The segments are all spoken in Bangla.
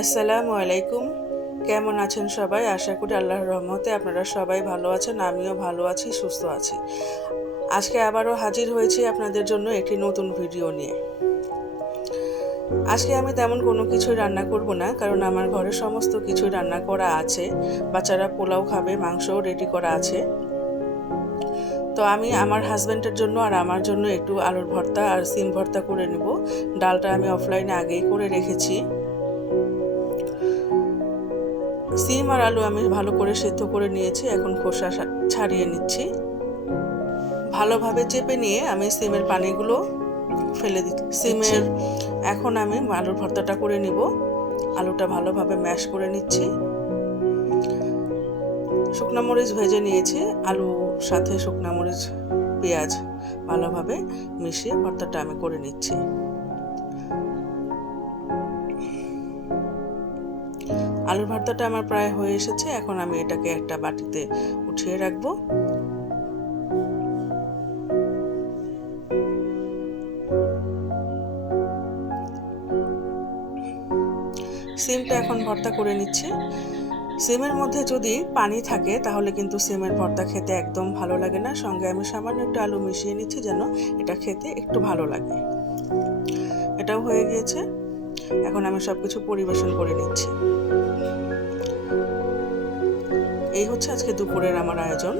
আসসালামু আলাইকুম। কেমন আছেন সবাই? আশা করি আল্লাহর রহমতে আপনারা সবাই ভালো আছেন। আমিও ভালো আছি, সুস্থ আছি। আজকে আবারও হাজির হয়েছি আপনাদের জন্য একটি নতুন ভিডিও নিয়ে। আজকে আমি তেমন কোনো কিছুই রান্না করব না, কারণ আমার ঘরে সমস্ত কিছুই রান্না করা আছে। বাচ্চারা পোলাও খাবে, মাংসও রেডি করা আছে। তো আমি আমার হাজব্যান্ডের জন্য আর আমার জন্য একটু আলুর ভর্তা আর সিম ভর্তা করে নেব। ডালটা আমি অফলাইনে আগেই করে রেখেছি। সিম আর আলু আমি ভালো করে সেদ্ধ করে নিয়েছি, এখন খোসা ছাড়িয়ে নিচ্ছি। ভালোভাবে চেপে নিয়ে আমি সিমের পানিগুলো ফেলে দিচ্ছি। এখন আমি আলুর ভর্তাটা করে নিব। আলুটা ভালোভাবে ম্যাশ করে নিচ্ছি। শুকনো মরিচ ভেজে নিয়েছি, আলু সাথে শুকনো মরিচ পেঁয়াজ ভালোভাবে মিশিয়ে ভর্তাটা আমি করে নিচ্ছি। আলুর ভর্তাটা আমার প্রায় হয়ে এসেছে, এখন আমি এটাকে একটা বাটিতে উঠিয়ে রাখবো। সিমটা এখন ভর্তা করে নিচ্ছি। সিমের মধ্যে যদি পানি থাকে তাহলে কিন্তু সিমের ভর্তা খেতে একদম ভালো লাগে না। সঙ্গে আমি সামান্য একটু আলু মিশিয়ে নিচ্ছি যেন এটা খেতে একটু ভালো লাগে। এটাও হয়ে গিয়েছে, এখন আমি সবকিছু পরিবেশন করে নিচ্ছি। এই হচ্ছে আজকে দুপুরের আমার আয়োজন।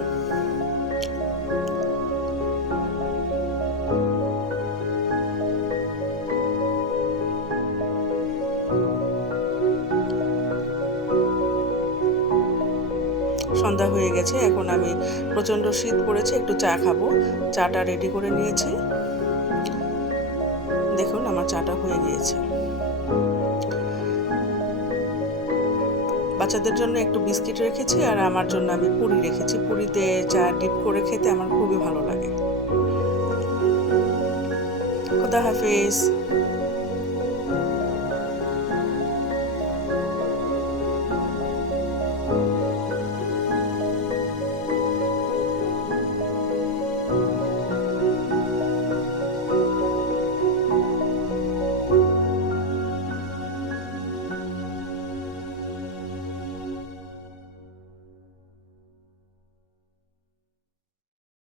সন্ধ্যা হয়ে গেছে, এখন আমি প্রচণ্ড শীত পড়েছে, একটু চা খাবো। চাটা রেডি করে নিয়েছি, দেখুন আমার চাটা হয়ে গিয়েছে। বাচ্চাদের জন্য একটু বিস্কিট রেখেছি আর আমার জন্য আমি পুরি রেখেছি। পুরিতে চা ডিপ করে খেতে আমার খুবই ভালো লাগে। খোদা হাফেজ।